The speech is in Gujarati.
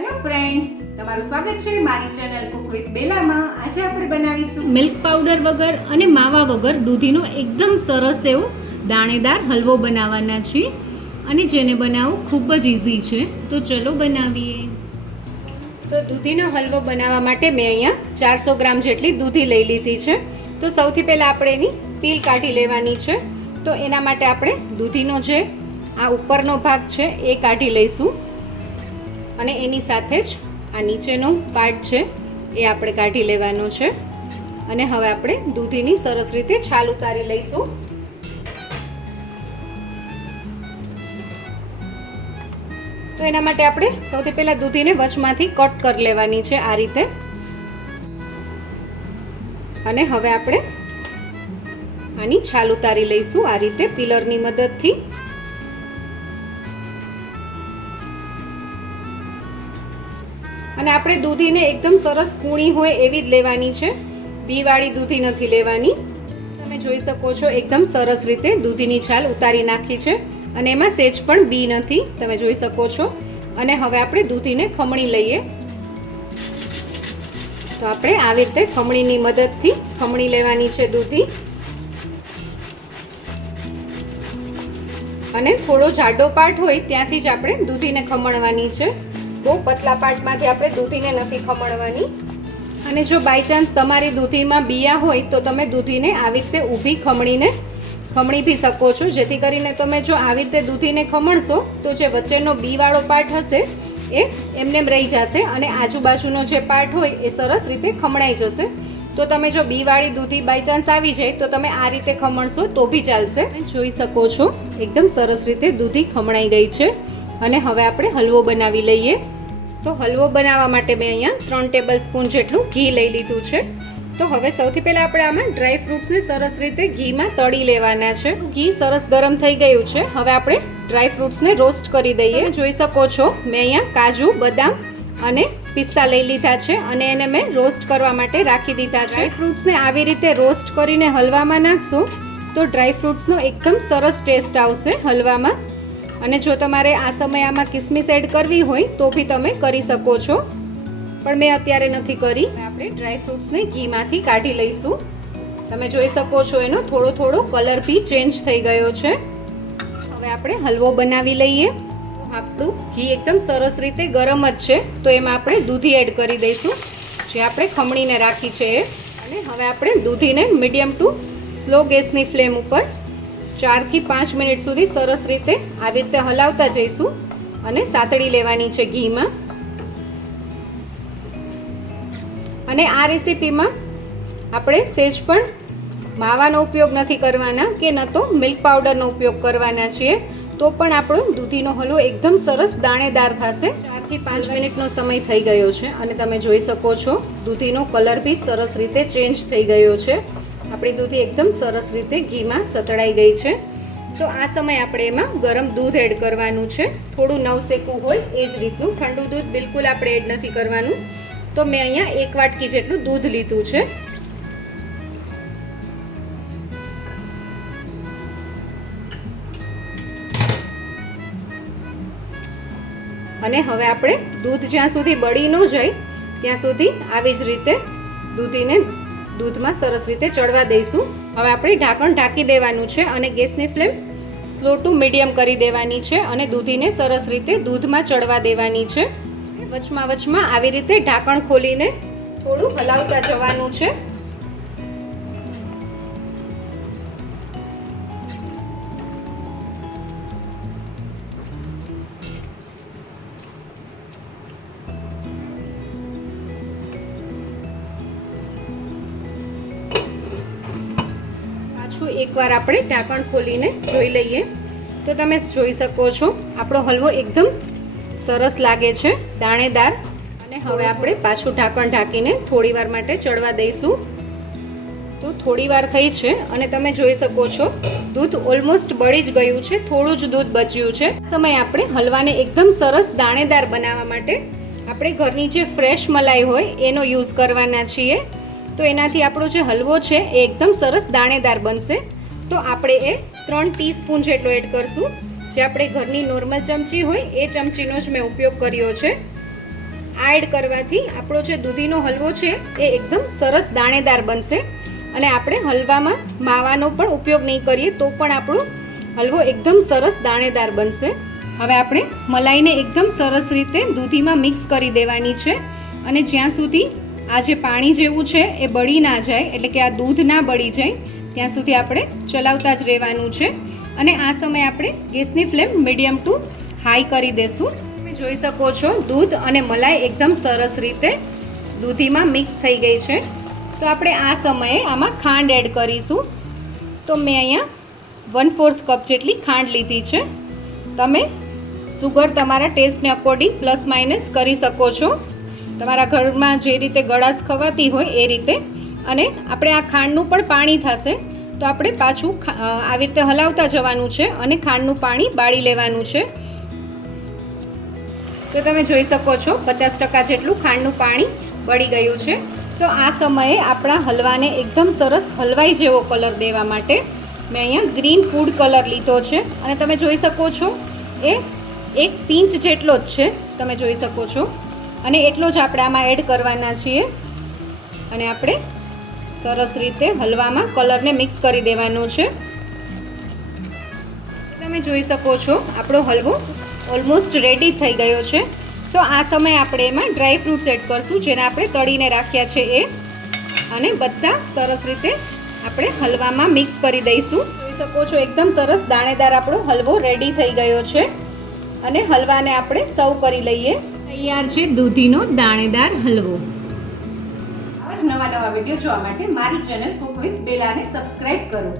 હેલો ફ્રેન્ડ્સ, તમારું સ્વાગત છે મારી ચેનલ કુક વિથ બેલામાં. આજે આપણે બનાવીશું મિલ્ક પાવડર વગર અને માવા વગર દૂધીનો એકદમ સરસ એવો દાણેદાર હલવો બનાવવાના છીએ અને જેને બનાવવું ખૂબ જ ઇઝી છે. તો ચલો બનાવીએ. તો દૂધીનો હલવો બનાવવા માટે મેં અહીંયા 400 ગ્રામ જેટલી દૂધી લઈ લીધી છે. તો સૌથી પહેલાં આપણે એની પીલ કાઢી લેવાની છે. તો એના માટે આપણે દૂધીનો જે આ ઉપરનો ભાગ છે એ કાઢી લઈશું અને એની સાથે જ આ નીચેનો પાર્ટ છે એ આપણે કાઢી લેવાનો છે. અને હવે આપણે દૂધીની સરસ રીતે છાલ ઉતારી લઈશું. તો એના માટે આપણે સૌથી પહેલા દૂધીને વચમાંથી કટ કરી લેવાની છે આ રીતે. અને હવે આપણે આની છાલ ઉતારી લઈશું આ રીતે પીલરની મદદથી. અને આપણે દૂધીને એકદમ સરસ કૂણી હોય એવી જ લેવાની છે, બીવાળી દૂધી નથી લેવાની. તમે જોઈ શકો છો એકદમ સરસ રીતે દૂધીની છાલ ઉતારી નાખી છે અને એમાં સેજ પણ બી નથી, તમે જોઈ શકો છો. અને હવે આપણે દૂધીને ખમણી લઈએ. તો આપણે આવી રીતે ખમણીની મદદથી ખમણી લેવાની છે દૂધી. અને થોડો જાડો પાર્ટ હોય ત્યાંથી જ આપણે દૂધીને ખમણવાની છે, બહુ પતલા પાર્ટમાંથી આપણે દૂધીને નથી ખમણવાની. અને જો બાય ચાન્સ તમારી દૂધીમાં બિયા હોય તો તમે દૂધીને આવી રીતે ઊભી ખમણી બી શકો છો, જેથી કરીને તમે જો આવી રીતે દૂધીને ખમણશો તો જે વચ્ચેનો બીવાળો પાર્ટ હશે એ એમને રહી જશે અને આજુબાજુનો જે પાર્ટ હોય એ સરસ રીતે ખમણાઈ જશે. તો તમે જો બીવાળી દૂધી બાય ચાન્સ આવી જાય તો તમે આ રીતે ખમણશો તો બી ચાલશે. જોઈ શકો છો એકદમ સરસ રીતે દૂધી ખમણાઈ ગઈ છે. અને હવે આપણે હલવો બનાવી લઈએ. તો હલવો બનાવવા માટે મેં અહીંયા 3 ટેબલ સ્પૂન જેટલું ઘી લઈ લીધું છે. તો હવે સૌથી પહેલાં આપણે આમાં ડ્રાય ફ્રૂટ્સને સરસ રીતે ઘીમાં તળી લેવાના છે. ઘી સરસ ગરમ થઈ ગયું છે. હવે આપણે ડ્રાય ફ્રૂટ્સને રોસ્ટ કરી દઈએ. જોઈ શકો છો મેં અહીંયા કાજુ, બદામ અને પિસ્તા લઈ લીધા છે અને એને મેં રોસ્ટ કરવા માટે રાખી દીધા છે. ડ્રાય ફ્રૂટ્સને આવી રીતે રોસ્ટ કરીને હલવામાં નાખશો તો ડ્રાય ફ્રૂટ્સનો એકદમ સરસ ટેસ્ટ આવશે હલવામાં. અને જો તમારે આ સમયે આમાં કિસમિસ એડ કરવી હોય તો બી તમે કરી શકો છો, પણ મેં અત્યારે નથી કરી. આપણે ડ્રાય ફ્રૂટ્સને ઘીમાંથી કાઢી લઈશું. તમે જોઈ શકો છો એનો થોડો થોડો કલર બી ચેન્જ થઈ ગયો છે. હવે આપણે હલવો બનાવી લઈએ. આપણું ઘી એકદમ સરસ રીતે ગરમ જ છે, તો એમાં આપણે દૂધી એડ કરી દઈશું જે આપણે ખમણીને રાખી છે એ. અને હવે આપણે દૂધીને મીડિયમ ટુ સ્લો ગેસની ફ્લેમ ઉપર 4 થી 5 મિનિટ સુધી સરસ રીતે આવી રીતે હલાવતા જઈશું અને સાતળી લેવાની છે ઘીમાં. અને આ રેસીપીમાં આપણે સેજ પણ માવાનો ઉપયોગ નથી કરવાના કે ન તો મિલ્ક પાવડરનો ઉપયોગ કરવાના છીએ, તો પણ આપણો દૂધીનો હલવો એકદમ સરસ દાણેદાર થશે. 4 થી 5 મિનિટનો સમય થઈ ગયો છે અને તમે જોઈ શકો છો દૂધીનો કલર બી સરસ રીતે ચેન્જ થઈ ગયો છે. આપણી દૂધી એકદમ સરસ રીતે ઘીમાં સતળાઈ ગઈ છે. તો આ સમયે આપણે એમાં ગરમ દૂધ એડ કરવાનું છે, થોડું નવસેકું હોય એ જ રીતનું. ઠંડુ દૂધ બિલકુલ આપણે એડ નથી કરવાનું. તો મેં અહીંયા 1 વાટકી જેટલું દૂધ લીધું છે. અને હવે આપણે દૂધ જ્યાં સુધી બળી ન જાય ત્યાં સુધી આવી જ રીતે દૂધીને દૂધમાં સરસ રીતે ચડવા દઈશું. હવે આપણે ઢાંકણ ઢાંકી દેવાનું છે અને ગેસની ફ્લેમ સ્લો ટુ મીડિયમ કરી દેવાની છે અને દૂધીને સરસ રીતે દૂધમાં ચડવા દેવાની છે. વચમાં આવી રીતે ઢાંકણ ખોલીને થોડું હલાવતા જવાનું છે. એકવાર આપણે ઢાંકણ ખોલીને જોઈ લઈએ તો તમે જોઈ શકો છો આપણો હલવો એકદમ સરસ લાગે છે, દાણેદાર. અને હવે આપણે પાછું ઢાંકણ ઢાંકીને થોડી વાર માટે ચડવા દઈશું. તો થોડી વાર થઈ છે અને તમે જોઈ શકો છો દૂધ ઓલમોસ્ટ બળી જ ગયું છે, થોડું જ દૂધ બચ્યું છે. સમય આપણે હલવાને એકદમ સરસ દાણેદાર બનાવવા માટે આપણે ઘરની જે ફ્રેશ મલાઈ હોય એનો યુઝ કરવાના છીએ. તો એનાથી આપણો જે હલવો છે એ એકદમ સરસ દાણેદાર બનશે. તો આપણે એ 3 ટીસ્પૂન જેટલો એડ કરશું. જે આપણે ઘરની નોર્મલ ચમચી હોય એ ચમચીનો જ મેં ઉપયોગ કર્યો છે. આ એડ કરવાથી આપણો જે દૂધીનો હલવો છે એ એકદમ સરસ દાણેદાર બનશે અને આપણે હલવામાં માવાનો પણ ઉપયોગ નહીં કરીએ તો પણ આપણો હલવો એકદમ સરસ દાણેદાર બનશે. હવે આપણે મલાઈને એકદમ સરસ રીતે દૂધીમાં મિક્સ કરી દેવાની છે અને જ્યાં સુધી આ જે પાણી જેવું છે એ બળી ના જાય, એટલે કે આ દૂધ ના બળી જાય ત્યાં સુધી આપણે ચલાવતા જ રહેવાનું છે. અને આ સમયે આપણે ગેસની ફ્લેમ મીડિયમ ટુ હાઈ કરી દેશું. તમે જોઈ શકો છો દૂધ અને મલાઈ એકદમ સરસ રીતે દૂધીમાં મિક્સ થઈ ગઈ છે. તો આપણે આ સમયે આમાં ખાંડ એડ કરીશું. તો મેં અહીંયા 1/4 કપ જેટલી ખાંડ લીધી છે. તમે સુગર તમારા ટેસ્ટને અકોર્ડિંગ પ્લસ માઇનસ કરી શકો છો, તમારા ઘરમાં જે રીતે ગળાશ ખવાતી હોય એ રીતે. અને આપણે આ ખાંડનું પણ પાણી થશે તો આપણે પાછું આવી રીતે હલાવતા જવાનું છે અને ખાંડનું પાણી બાળી લેવાનું છે. તો તમે જોઈ શકો છો 50% જેટલું ખાંડનું પાણી બળી ગયું છે. તો આ સમયે આપણા હલવાને એકદમ સરસ હલવાઈ જેવો કલર દેવા માટે મેં અહીંયા ગ્રીન ફૂડ કલર લીધો છે અને તમે જોઈ શકો છો એ 1 પિંચ જેટલો જ છે, તમે જોઈ શકો છો. અને એટલો જ આપણે આમાં એડ કરવાના છીએ અને આપણે સરસ રીતે હલવામાં કલરને મિક્સ કરી દેવાનો છે. તમે જોઈ શકો છો આપણો હલવો ઓલમોસ્ટ રેડી થઈ ગયો છે. તો આ સમયે આપણે એમાં ડ્રાય ફ્રૂટ્સ એડ કરશું, જેને આપણે તળીને રાખ્યા છે એ, અને બધા સરસ રીતે આપણે હલવામાં મિક્સ કરી દઈશું. જોઈ શકો છો એકદમ સરસ દાણેદાર આપણો હલવો રેડી થઈ ગયો છે અને હલવાને આપણે સર્વ કરી લઈએ. તૈયાર છે દૂધીનો દાણેદાર હલવો. આવા જ નવા વિડીયો જોવા માટે મારી ચેનલ કુક વિથ બેલાને સબસ્ક્રાઇબ કરો.